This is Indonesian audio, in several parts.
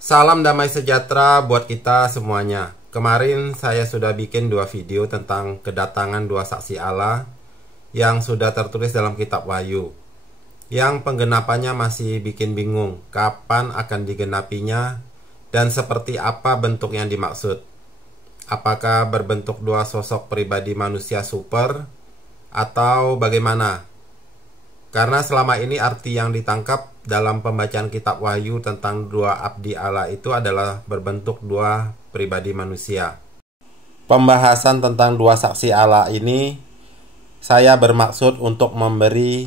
Salam damai sejahtera buat kita semuanya. Kemarin saya sudah bikin 2 video tentang kedatangan 2 saksi Allah yang sudah tertulis dalam kitab Wahyu. Yang penggenapannya masih bikin bingung, kapan akan digenapinya dan seperti apa bentuk yang dimaksud. Apakah berbentuk 2 sosok pribadi manusia super atau bagaimana? Karena selama ini arti yang ditangkap dalam pembacaan kitab Wahyu tentang 2 abdi Allah itu adalah berbentuk 2 pribadi manusia. Pembahasan tentang 2 saksi Allah ini saya bermaksud untuk memberi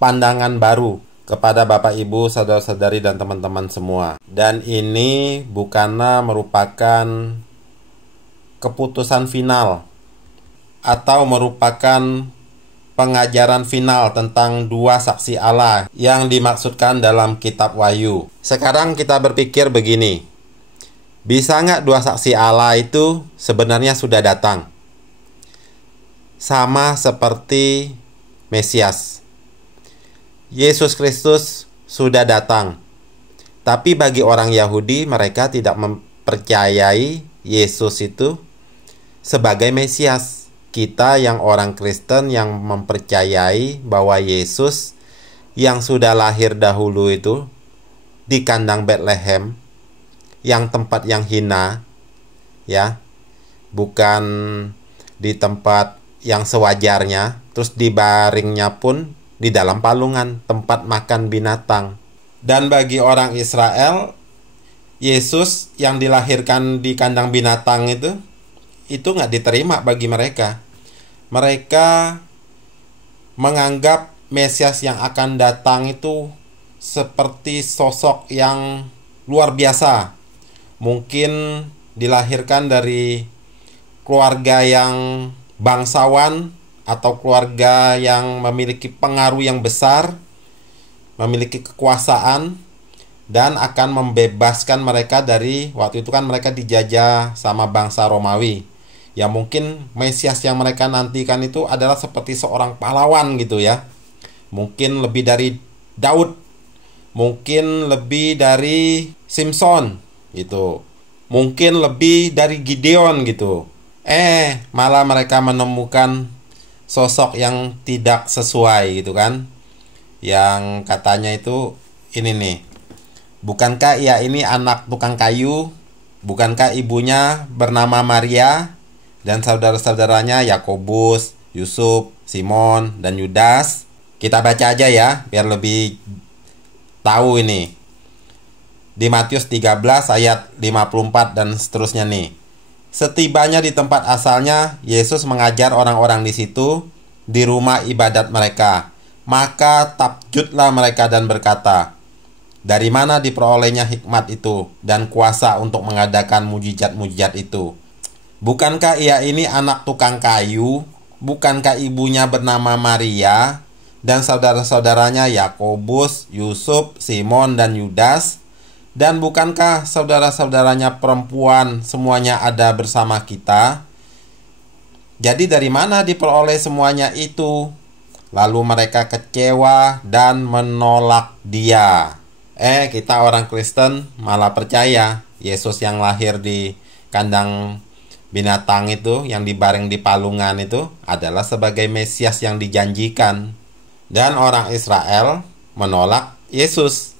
pandangan baru kepada Bapak Ibu, saudara-saudari dan teman-teman semua. Dan ini bukanlah merupakan keputusan final atau merupakan pengajaran final tentang 2 saksi Allah yang dimaksudkan dalam kitab Wahyu. Sekarang kita berpikir begini, bisa nggak 2 saksi Allah itu sebenarnya sudah datang? Sama seperti Mesias. Yesus Kristus sudah datang. Tapi bagi orang Yahudi, mereka tidak mempercayai Yesus itu sebagai Mesias. Kita yang orang Kristen yang mempercayai bahwa Yesus yang sudah lahir dahulu itu di kandang Bethlehem, yang tempat yang hina, ya, bukan di tempat yang sewajarnya, terus dibaringnya pun di dalam palungan, tempat makan binatang. Dan bagi orang Israel, Yesus yang dilahirkan di kandang binatang itu nggak diterima bagi mereka. Mereka menganggap Mesias yang akan datang itu seperti sosok yang luar biasa. Mungkin dilahirkan dari keluarga yang bangsawan atau keluarga yang memiliki pengaruh yang besar, memiliki kekuasaan, dan akan membebaskan mereka dari, waktu itu kan mereka dijajah sama bangsa Romawi. Ya mungkin Mesias yang mereka nantikan itu adalah seperti seorang pahlawan gitu ya. Mungkin lebih dari Daud, mungkin lebih dari Simpson gitu, mungkin lebih dari Gideon gitu. Malah mereka menemukan sosok yang tidak sesuai gitu kan. Yang katanya itu ini nih, bukankah ia ini anak tukang kayu? Bukankah ibunya bernama Maria? Dan saudara-saudaranya Yakobus, Yusuf, Simon, dan Yudas. Kita baca aja ya, biar lebih tahu ini. Di Matius 13 ayat 54 dan seterusnya nih. Setibanya di tempat asalnya, Yesus mengajar orang-orang di situ, di rumah ibadat mereka. Maka takjublah mereka dan berkata, dari mana diperolehnya hikmat itu dan kuasa untuk mengadakan mujizat-mujizat itu? Bukankah ia ini anak tukang kayu? Bukankah ibunya bernama Maria? Dan saudara-saudaranya Yakobus, Yusuf, Simon, dan Yudas? Dan bukankah saudara-saudaranya perempuan semuanya ada bersama kita? Jadi dari mana diperoleh semuanya itu? Lalu mereka kecewa dan menolak dia. Kita orang Kristen malah percaya Yesus yang lahir di kandang binatang itu, yang dibaring di palungan itu adalah sebagai Mesias yang dijanjikan. Dan orang Israel menolak Yesus.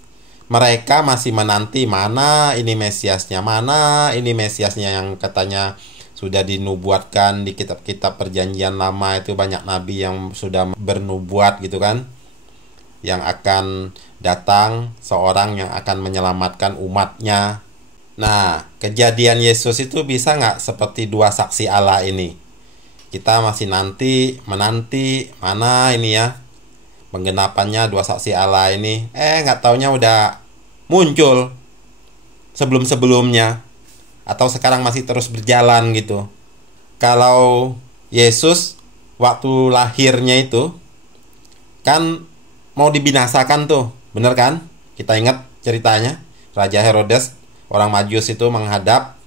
Mereka masih menanti, mana ini Mesiasnya, mana ini Mesiasnya yang katanya sudah dinubuatkan di kitab-kitab perjanjian lama itu. Banyak nabi yang sudah bernubuat gitu kan, yang akan datang seorang yang akan menyelamatkan umatnya. Nah, kejadian Yesus itu bisa nggak seperti 2 saksi Allah ini? Kita masih menanti, mana ini ya penggenapannya 2 saksi Allah ini. Nggak taunya udah muncul sebelum-sebelumnya, atau sekarang masih terus berjalan gitu. Kalau Yesus waktu lahirnya itu kan mau dibinasakan tuh, bener kan? Kita ingat ceritanya, Raja Herodes, orang Majus itu menghadap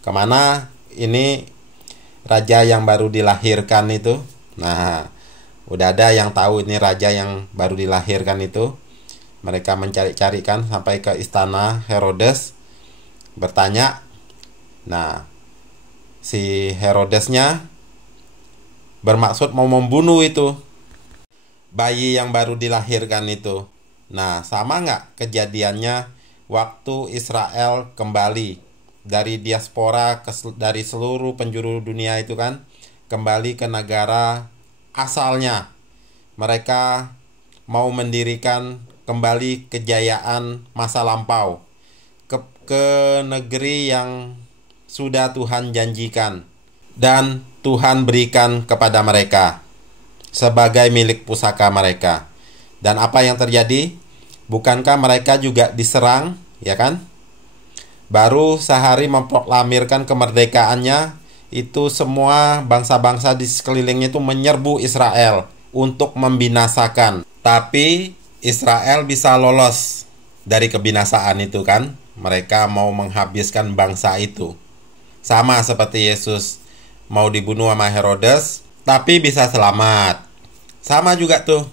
kemana ini raja yang baru dilahirkan itu. Nah, udah ada yang tahu ini raja yang baru dilahirkan itu. Mereka mencari-cari kan sampai ke istana Herodes. bertanya. Nah, si Herodesnya bermaksud mau membunuh itu bayi yang baru dilahirkan itu. Nah, sama nggak kejadiannya waktu Israel kembali dari diaspora dari seluruh penjuru dunia itu kan, kembali ke negara asalnya. Mereka mau mendirikan kembali kejayaan masa lampau ke negeri yang sudah Tuhan janjikan dan Tuhan berikan kepada mereka sebagai milik pusaka mereka. Dan apa yang terjadi? Bukankah mereka juga diserang, ya kan? Baru sehari memproklamirkan kemerdekaannya, itu semua bangsa-bangsa di sekelilingnya itu menyerbu Israel untuk membinasakan. Tapi Israel bisa lolos dari kebinasaan itu kan. Mereka mau menghabiskan bangsa itu. Sama seperti Yesus mau dibunuh sama Herodes, tapi bisa selamat. Sama juga tuh,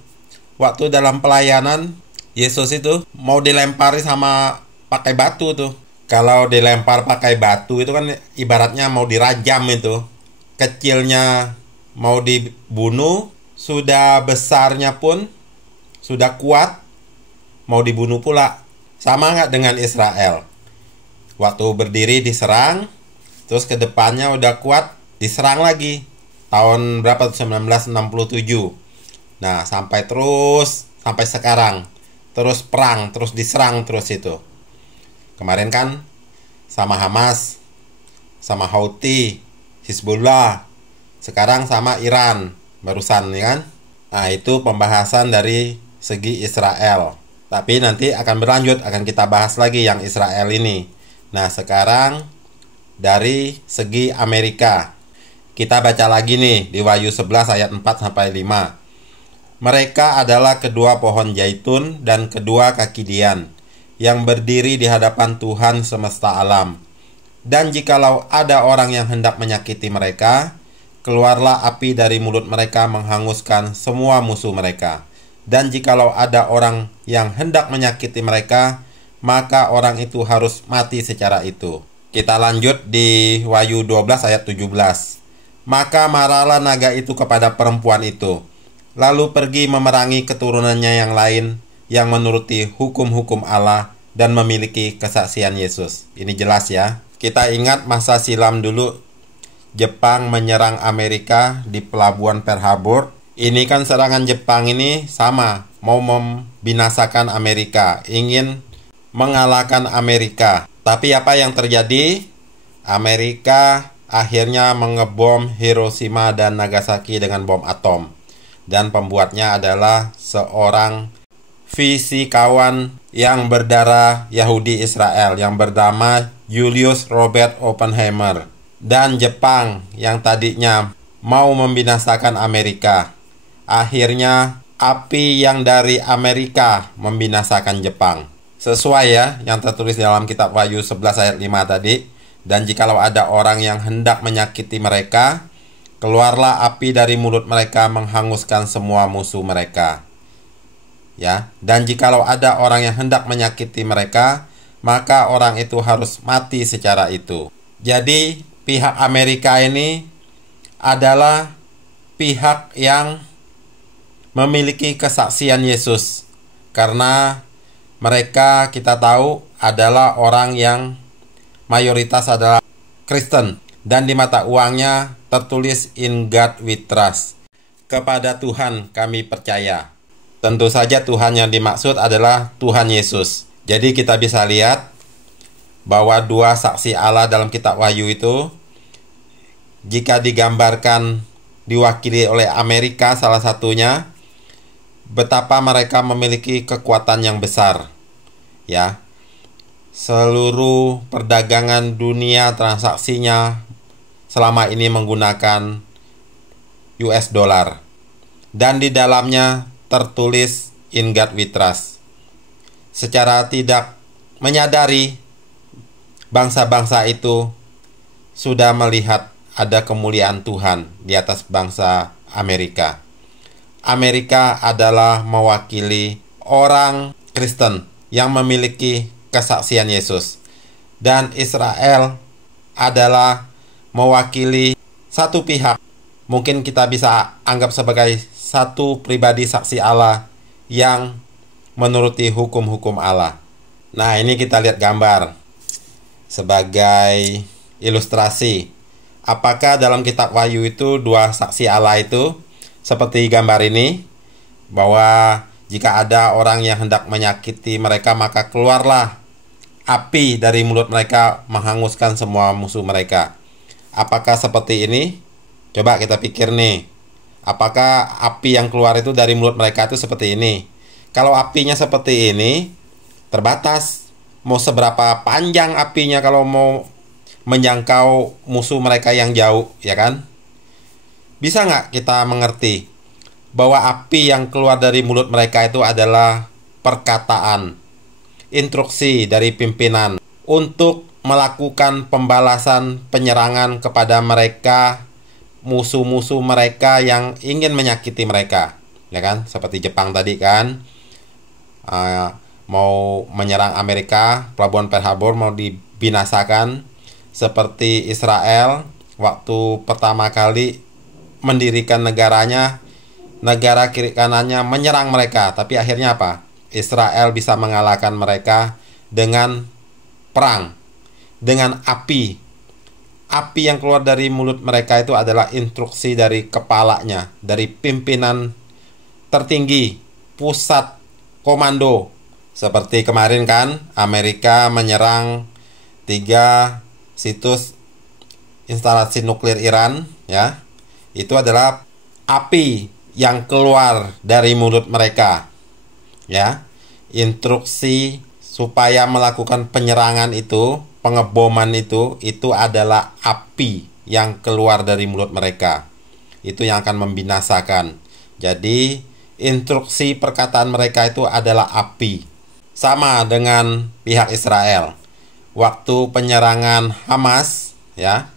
waktu dalam pelayanan Yesus itu mau dilempari sama pakai batu tuh. Kalau dilempar pakai batu itu kan ibaratnya mau dirajam itu. Kecilnya mau dibunuh, sudah besarnya pun sudah kuat mau dibunuh pula. Sama nggak dengan Israel? Waktu berdiri diserang, terus ke depannya udah kuat, diserang lagi. Tahun berapa? 1967. Nah, sampai sekarang. Terus perang, terus diserang terus itu. Kemarin kan sama Hamas, sama Houthi, Hizbullah. Sekarang sama Iran, barusan ya kan? Nah, itu pembahasan dari segi Israel. Tapi nanti akan berlanjut, akan kita bahas lagi yang Israel ini. Nah, sekarang dari segi Amerika. Kita baca lagi nih di Wahyu 11 ayat 4-5. Mereka adalah kedua pohon zaitun dan kedua kaki dian yang berdiri di hadapan Tuhan semesta alam. Dan jikalau ada orang yang hendak menyakiti mereka, keluarlah api dari mulut mereka menghanguskan semua musuh mereka. Dan jikalau ada orang yang hendak menyakiti mereka, maka orang itu harus mati secara itu. Kita lanjut di Wahyu 12 ayat 17. Maka marahlah naga itu kepada perempuan itu, lalu pergi memerangi keturunannya yang lain yang menuruti hukum-hukum Allah dan memiliki kesaksian Yesus. Ini jelas ya. Kita ingat masa silam dulu, Jepang menyerang Amerika di pelabuhan Pearl Harbor. Ini kan serangan Jepang ini sama, mau membinasakan Amerika, ingin mengalahkan Amerika. Tapi apa yang terjadi? Amerika akhirnya mengebom Hiroshima dan Nagasaki dengan bom atom. Dan pembuatnya adalah seorang fisikawan yang berdarah Yahudi Israel yang bernama Julius Robert Oppenheimer. Dan Jepang yang tadinya mau membinasakan Amerika, akhirnya api yang dari Amerika membinasakan Jepang. Sesuai ya yang tertulis dalam kitab Wahyu 11 ayat 5 tadi. Dan jikalau ada orang yang hendak menyakiti mereka, keluarlah api dari mulut mereka menghanguskan semua musuh mereka. Ya, dan jikalau ada orang yang hendak menyakiti mereka, maka orang itu harus mati secara itu. Jadi pihak Amerika ini adalah pihak yang memiliki kesaksian Yesus, karena mereka kita tahu adalah orang yang mayoritas adalah Kristen, dan di mata uangnya tertulis In God We Trust. Kepada Tuhan kami percaya. Tentu saja Tuhan yang dimaksud adalah Tuhan Yesus. Jadi kita bisa lihat bahwa dua saksi Allah dalam kitab Wahyu itu, jika digambarkan diwakili oleh Amerika salah satunya, betapa mereka memiliki kekuatan yang besar. Ya, seluruh perdagangan dunia transaksinya selama ini menggunakan US dollar. Dan di dalamnya tertulis In God We Trust. Secara tidak menyadari, bangsa-bangsa itu sudah melihat ada kemuliaan Tuhan di atas bangsa Amerika. Amerika adalah mewakili orang Kristen yang memiliki kesaksian Yesus. dan Israel adalah mewakili satu pihak. Mungkin kita bisa anggap sebagai satu pribadi saksi Allah yang menuruti hukum-hukum Allah. Nah, ini kita lihat gambar sebagai ilustrasi. Apakah dalam kitab Wahyu itu dua saksi Allah itu seperti gambar ini, bahwa jika ada orang yang hendak menyakiti mereka, maka keluarlah api dari mulut mereka menghanguskan semua musuh mereka. Apakah seperti ini? Coba kita pikir nih. Apakah api yang keluar itu dari mulut mereka itu seperti ini? Kalau apinya seperti ini, terbatas. Mau seberapa panjang apinya kalau mau menjangkau musuh mereka yang jauh, ya kan? Bisa nggak kita mengerti bahwa api yang keluar dari mulut mereka itu adalah perkataan, instruksi dari pimpinan untuk melakukan pembalasan penyerangan kepada mereka, musuh-musuh mereka yang ingin menyakiti mereka, ya kan? Seperti Jepang tadi kan, mau menyerang Amerika, pelabuhan Pearl Harbor mau dibinasakan. Seperti Israel waktu pertama kali mendirikan negaranya, negara kiri kanannya menyerang mereka, tapi akhirnya apa? Israel bisa mengalahkan mereka dengan perang, dengan api. Api yang keluar dari mulut mereka itu adalah instruksi dari kepalanya, dari pimpinan tertinggi, pusat komando. Seperti kemarin kan, Amerika menyerang 3 situs instalasi nuklir Iran, ya. Itu adalah api yang keluar dari mulut mereka, ya. Instruksi supaya melakukan penyerangan itu, pengeboman itu adalah api yang keluar dari mulut mereka. Itu yang akan membinasakan. Jadi instruksi perkataan mereka itu adalah api. Sama dengan pihak Israel. Waktu penyerangan Hamas, ya,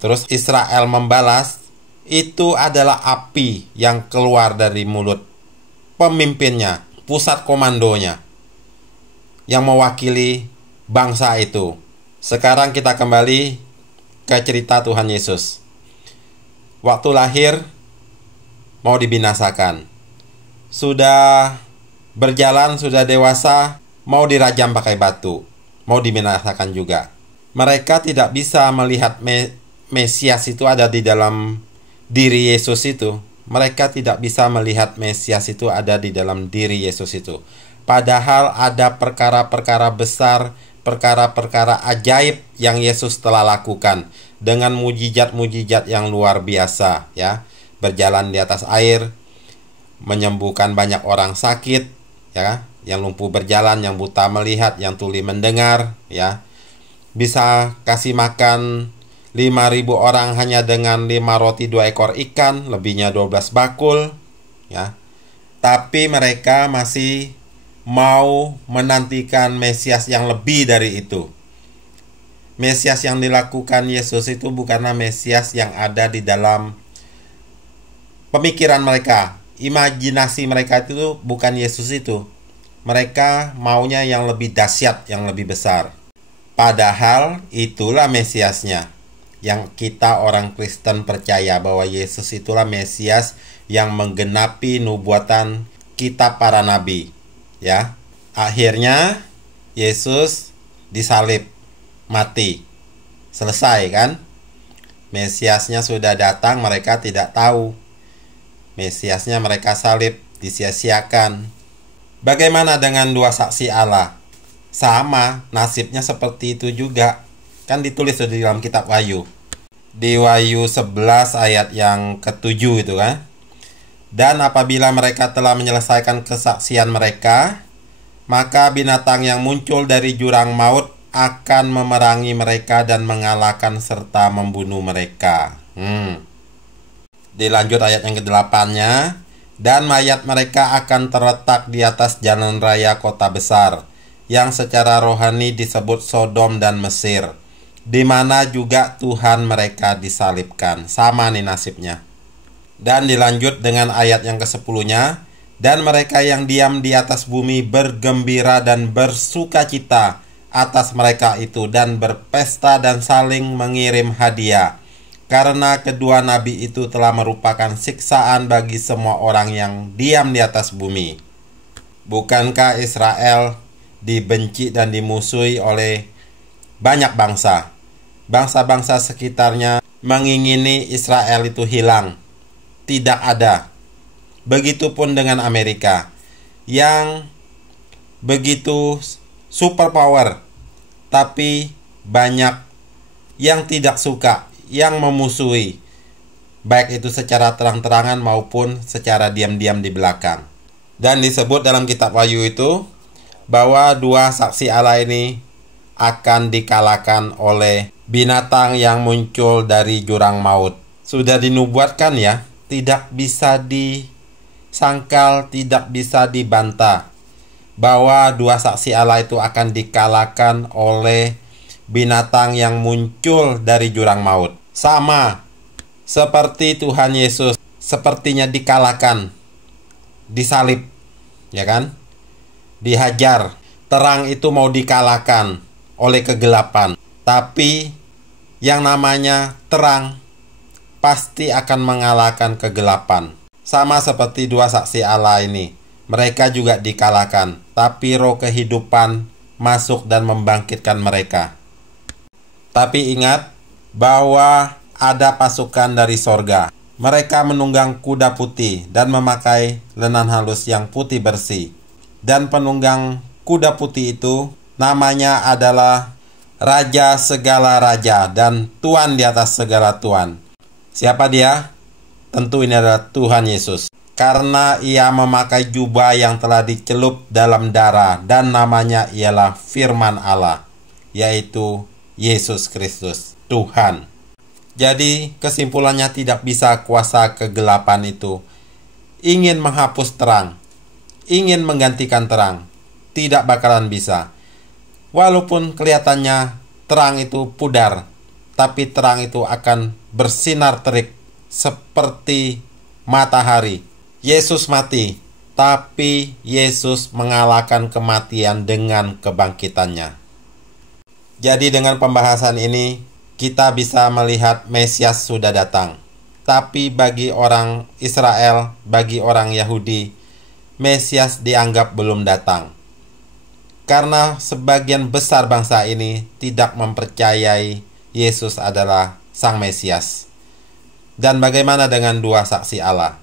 terus Israel membalas, itu adalah api yang keluar dari mulut pemimpinnya, pusat komandonya, yang mewakili bangsa itu. Sekarang kita kembali ke cerita Tuhan Yesus. Waktu lahir mau dibinasakan, sudah berjalan, sudah dewasa, mau dirajam pakai batu, mau dibinasakan juga. Mereka tidak bisa melihat Mesias itu ada di dalam diri Yesus itu. Mereka tidak bisa melihat Mesias itu ada di dalam diri Yesus itu. Padahal ada perkara-perkara besar, perkara-perkara ajaib yang Yesus telah lakukan dengan mujizat-mujizat yang luar biasa, ya. Berjalan di atas air, menyembuhkan banyak orang sakit, ya, yang lumpuh berjalan, yang buta melihat, yang tuli mendengar, ya. Bisa kasih makan 5.000 orang hanya dengan 5 roti 2 ekor ikan, lebihnya 12 bakul, ya. Tapi mereka masih mau menantikan Mesias yang lebih dari itu. Mesias yang dilakukan Yesus itu bukanlah Mesias yang ada di dalam pemikiran mereka. Imajinasi mereka itu bukan Yesus itu. Mereka maunya yang lebih dahsyat, yang lebih besar. Padahal itulah Mesiasnya. Yang kita orang Kristen percaya bahwa Yesus itulah Mesias yang menggenapi nubuatan kitab para nabi, ya. Akhirnya Yesus disalib, mati. Selesai kan? Mesiasnya sudah datang, mereka tidak tahu. Mesiasnya mereka salib, disia-siakan. Bagaimana dengan dua saksi Allah? Sama, nasibnya seperti itu juga. Kan ditulis di dalam kitab Wahyu. Di Wahyu 11 ayat yang ke-7 itu kan. Dan apabila mereka telah menyelesaikan kesaksian mereka, maka binatang yang muncul dari jurang maut akan memerangi mereka dan mengalahkan serta membunuh mereka. Dilanjut ayat yang ke-8-nya. Dan mayat mereka akan terletak di atas jalan raya kota besar, yang secara rohani disebut Sodom dan Mesir, di mana juga Tuhan mereka disalibkan. Sama nih nasibnya. Dan dilanjut dengan ayat yang ke-10-nya. Dan mereka yang diam di atas bumi bergembira dan bersukacita atas mereka itu dan berpesta dan saling mengirim hadiah, karena kedua nabi itu telah merupakan siksaan bagi semua orang yang diam di atas bumi. Bukankah Israel dibenci dan dimusuhi oleh banyak bangsa? Bangsa-bangsa sekitarnya mengingini Israel itu hilang, tidak ada. Begitupun dengan Amerika yang begitu superpower, tapi banyak yang tidak suka, yang memusuhi, baik itu secara terang-terangan maupun secara diam-diam di belakang. Dan disebut dalam kitab Wahyu itu bahwa dua saksi Allah ini akan dikalahkan oleh binatang yang muncul dari jurang maut. Sudah dinubuatkan ya, tidak bisa disangkal, tidak bisa dibantah bahwa dua saksi Allah itu akan dikalahkan oleh binatang yang muncul dari jurang maut. Sama seperti Tuhan Yesus sepertinya dikalahkan, disalib, ya kan? Dihajar. Terang itu mau dikalahkan oleh kegelapan. Tapi yang namanya terang pasti akan mengalahkan kegelapan. Sama seperti dua saksi Allah ini. Mereka juga dikalahkan, tapi roh kehidupan masuk dan membangkitkan mereka. Tapi ingat bahwa ada pasukan dari sorga. Mereka menunggang kuda putih dan memakai lenan halus yang putih bersih. Dan penunggang kuda putih itu namanya adalah Raja segala raja dan Tuan di atas segala tuan. Siapa dia? Tentu ini adalah Tuhan Yesus. Karena ia memakai jubah yang telah dicelup dalam darah dan namanya ialah Firman Allah, yaitu Yesus Kristus, Tuhan. Jadi kesimpulannya tidak bisa kuasa kegelapan itu ingin menghapus terang, ingin menggantikan terang. Tidak bakalan bisa. Walaupun kelihatannya terang itu pudar, tapi terang itu akan bersinar terik seperti matahari. Yesus mati, tapi Yesus mengalahkan kematian dengan kebangkitannya. Jadi dengan pembahasan ini, kita bisa melihat Mesias sudah datang. Tapi bagi orang Israel, bagi orang Yahudi, Mesias dianggap belum datang. Karena sebagian besar bangsa ini tidak mempercayai Yesus adalah Sang Mesias. Dan bagaimana dengan dua saksi Allah?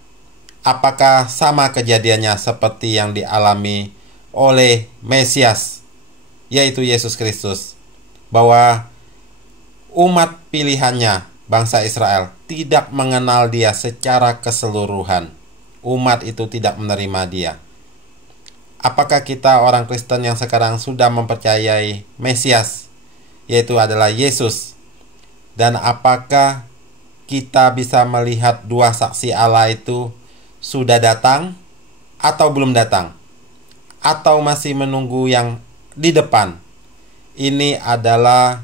Apakah sama kejadiannya seperti yang dialami oleh Mesias, yaitu Yesus Kristus? Bahwa umat pilihannya, bangsa Israel, tidak mengenal dia secara keseluruhan. Umat itu tidak menerima dia. Apakah kita orang Kristen yang sekarang sudah mempercayai Mesias, yaitu adalah Yesus? Dan apakah kita bisa melihat dua saksi Allah itu sudah datang atau belum datang? Atau masih menunggu yang di depan? Ini adalah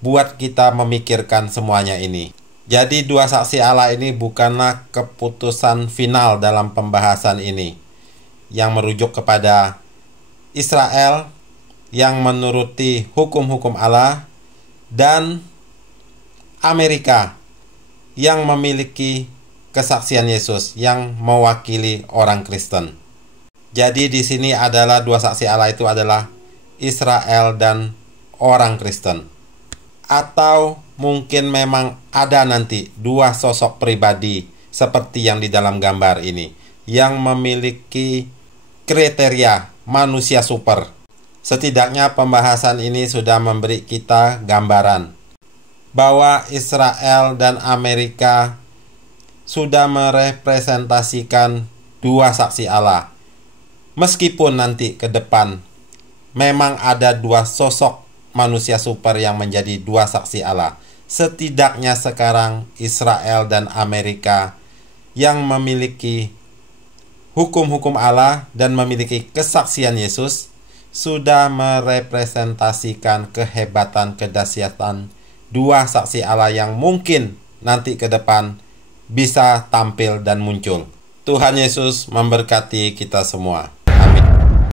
buat kita memikirkan semuanya ini. Jadi dua saksi Allah ini bukanlah keputusan final dalam pembahasan ini, yang merujuk kepada Israel yang menuruti hukum-hukum Allah dan Amerika yang memiliki kesaksian Yesus yang mewakili orang Kristen. Jadi di sini adalah dua saksi Allah itu adalah Israel dan orang Kristen. Atau mungkin memang ada nanti dua sosok pribadi seperti yang di dalam gambar ini yang memiliki kriteria manusia super. Setidaknya pembahasan ini sudah memberi kita gambaran bahwa Israel dan Amerika sudah merepresentasikan dua saksi Allah. Meskipun nanti ke depan memang ada dua sosok manusia super yang menjadi dua saksi Allah. Setidaknya sekarang Israel dan Amerika yang memiliki hukum-hukum Allah dan memiliki kesaksian Yesus sudah merepresentasikan kehebatan, kedahsyatan dua saksi Allah yang mungkin nanti ke depan bisa tampil dan muncul. Tuhan Yesus memberkati kita semua.